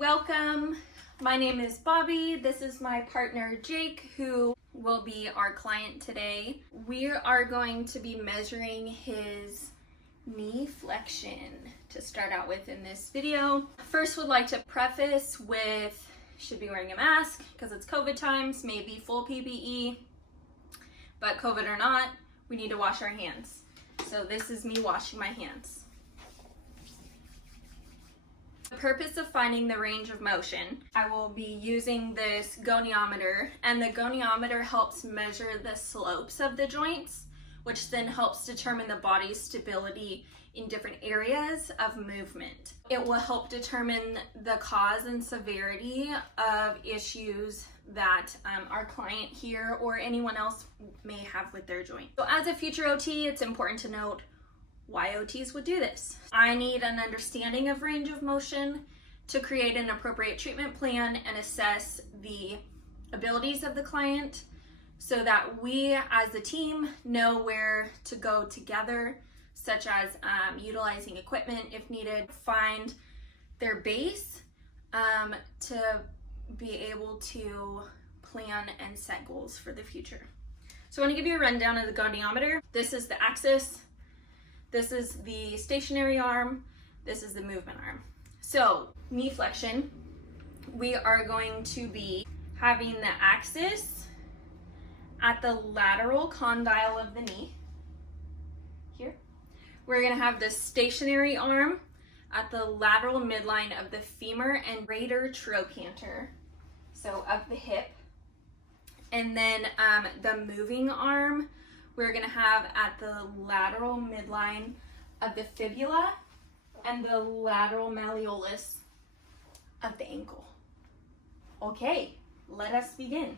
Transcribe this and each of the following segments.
Welcome. My name is Bobby. This is my partner Jake, who will be our client today. We are going to be measuring his knee flexion to start out with in this video. First, would like to preface with should be wearing a mask because it's COVID times, maybe full PPE, but COVID or not, we need to wash our hands. So this is me washing my hands. The purpose of finding the range of motion, I will be using this goniometer, and the goniometer helps measure the slopes of the joints, which then helps determine the body's stability in different areas of movement. It will help determine the cause and severity of issues that our client here or anyone else may have with their joint. So as a future OT, it's important to note why OTs would do this. I need an understanding of range of motion to create an appropriate treatment plan and assess the abilities of the client so that we as a team know where to go together, such as utilizing equipment if needed, find their base to be able to plan and set goals for the future. So I want to give you a rundown of the goniometer. This is the axis. This is the stationary arm. This is the movement arm. So knee flexion, we are going to be having the axis at the lateral condyle of the knee here. We're going to have the stationary arm at the lateral midline of the femur and greater trochanter, so of the hip. And then the moving arm we're going to have at the lateral midline of the fibula and the lateral malleolus of the ankle. Okay, let us begin.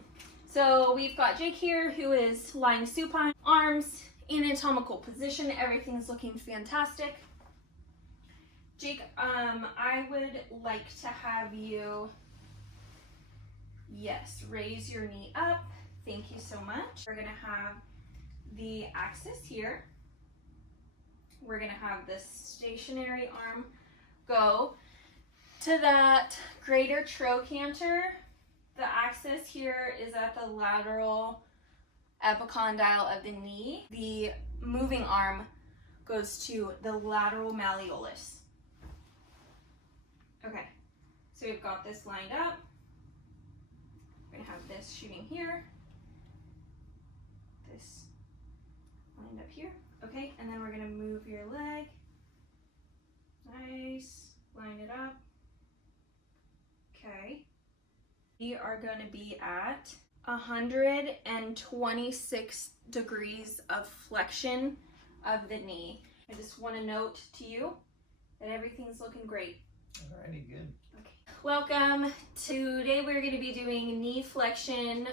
So we've got Jake here who is lying supine, arms in anatomical position. Everything's looking fantastic. Jake, I would like to have you, yes, raise your knee up. Thank you so much. We're going to have the axis here. We're going to have the stationary arm go to that greater trochanter. The axis here is at the lateral epicondyle of the knee. The moving arm goes to the lateral malleolus. Okay, so we've got this lined up. We're going to have this shooting here. This lined up here. Okay, and then we're going to move your leg. Nice. Line it up. Okay. We are going to be at 126 degrees of flexion of the knee. I just want to note to you that everything's looking great. Alrighty, good. Okay. Welcome. Today we're going to be doing knee flexion,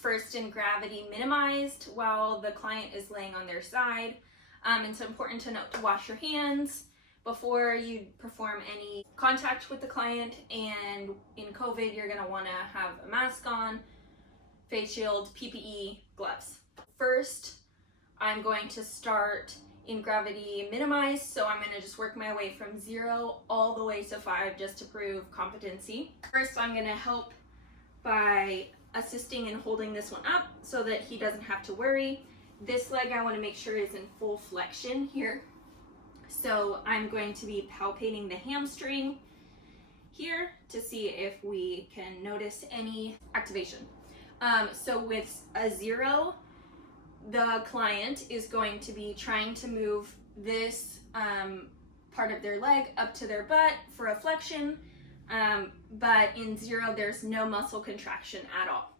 first in gravity minimized while the client is laying on their side. It's important to note to wash your hands before you perform any contact with the client, and in COVID you're going to want to have a mask on, face shield, PPE, gloves. First, I'm going to start in gravity minimized, so I'm going to just work my way from 0 all the way to 5 just to prove competency. First, I'm going to help by assisting and holding this one up so that he doesn't have to worry. This leg I want to make sure is in full flexion here. So I'm going to be palpating the hamstring here to see if we can notice any activation. So with a 0, the client is going to be trying to move this part of their leg up to their butt for a flexion, but in 0 there's no muscle contraction at all.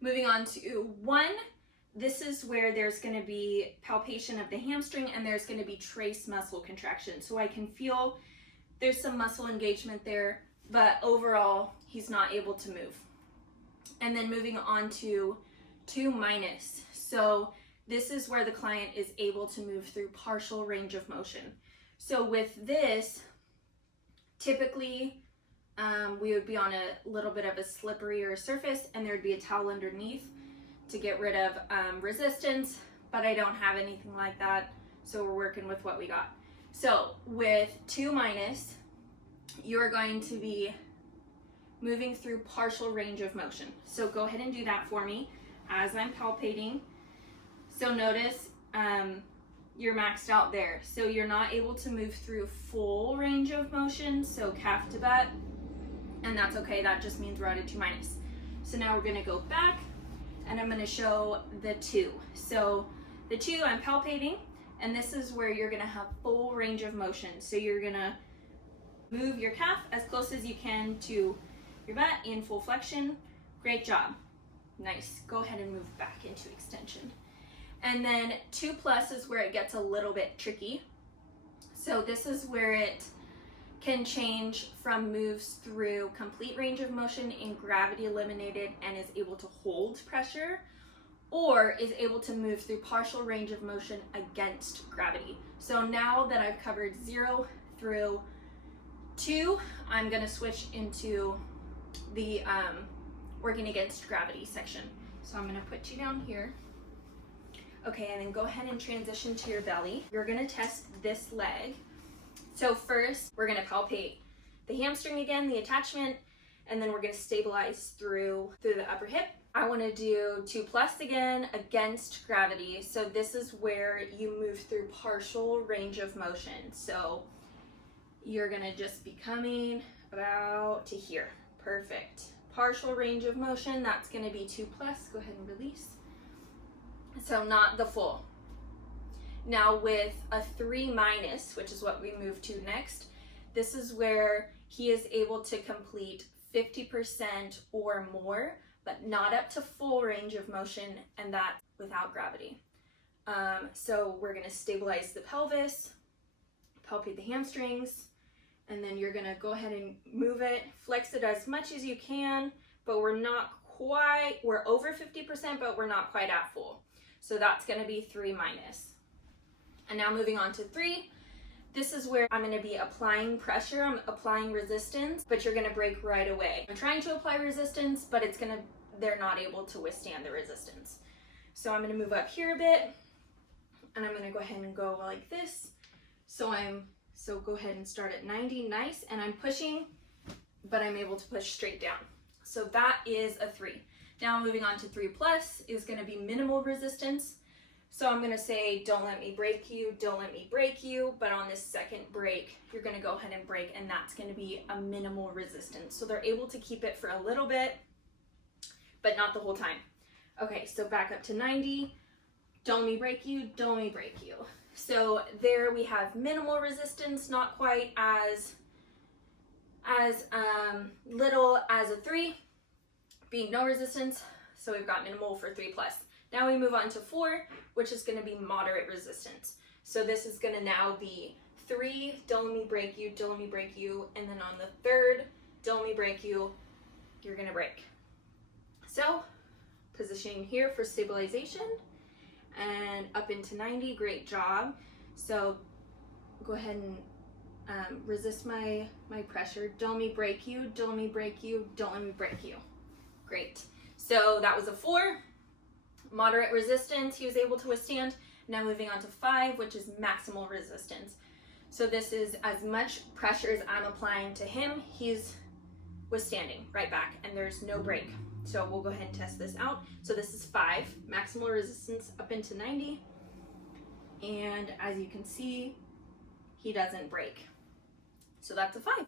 Moving on to 1, this is where there's going to be palpation of the hamstring and there's going to be trace muscle contraction. So I can feel there's some muscle engagement there, but overall he's not able to move. And then moving on to 2-. So this is where the client is able to move through partial range of motion. So with this, typically we would be on a little bit of a slipperier surface and there'd be a towel underneath to get rid of resistance, but I don't have anything like that, so we're working with what we got. So with 2-, you are going to be moving through partial range of motion. So go ahead and do that for me as I'm palpating. So notice you're maxed out there. So you're not able to move through full range of motion, so calf to butt, and that's okay. That just means we're at a 2 minus. So now we're gonna go back, and I'm gonna show the 2. So the 2, I'm palpating, and this is where you're gonna have full range of motion. So you're gonna move your calf as close as you can to your butt in full flexion. Great job. Nice. Go ahead and move back into extension. And then 2 plus is where it gets a little bit tricky. So this is where it can change from moves through complete range of motion in gravity eliminated and is able to hold pressure, or is able to move through partial range of motion against gravity. So now that I've covered 0 through 2, I'm going to switch into the working against gravity section. So I'm going to put you down here. Okay, and then go ahead and transition to your belly. You're going to test this leg. So first, we're going to palpate the hamstring again, the attachment, and then we're going to stabilize through the upper hip. I want to do 2 plus again against gravity. So this is where you move through partial range of motion. So you're going to just be coming about to here. Perfect. Partial range of motion, that's going to be 2 plus. Go ahead and release. So not the full. Now with a 3 minus, which is what we move to next, this is where he is able to complete 50% or more, but not up to full range of motion, and that without gravity. So we're going to stabilize the pelvis, palpate the hamstrings, and then you're going to go ahead and move it, flex it as much as you can, but we're over 50%, but we're not quite at full. So that's going to be 3 minus. And now moving on to 3, this is where I'm going to be applying pressure, I'm applying resistance, but you're going to break right away. I'm trying to apply resistance, but they're not able to withstand the resistance. So I'm going to move up here a bit, and I'm going to go ahead and go like this. So go ahead and start at 90, nice, and I'm pushing, but I'm able to push straight down. So that is a 3. Now moving on to 3 plus is going to be minimal resistance. So I'm going to say, don't let me break you, don't let me break you, but on this second break, you're going to go ahead and break, and that's going to be a minimal resistance. So they're able to keep it for a little bit, but not the whole time. Okay, so back up to 90, don't let me break you, don't let me break you. So there we have minimal resistance, not quite as little as a 3, being no resistance. So we've got minimal for 3 plus. Now we move on to 4, which is going to be moderate resistance. So this is going to now be 3, don't let me break you, don't let me break you, and then on the 3rd, don't let me break you, you're going to break. So positioning here for stabilization and up into 90, great job. So go ahead and resist my pressure. Don't let me break you, don't let me break you, don't let me break you. Great. So that was a 4. Moderate resistance he was able to withstand. Now moving on to 5, which is maximal resistance. So this is as much pressure as I'm applying to him, he's withstanding right back, and there's no break. So we'll go ahead and test this out. So this is 5, maximal resistance up into 90. And as you can see, he doesn't break. So that's a 5.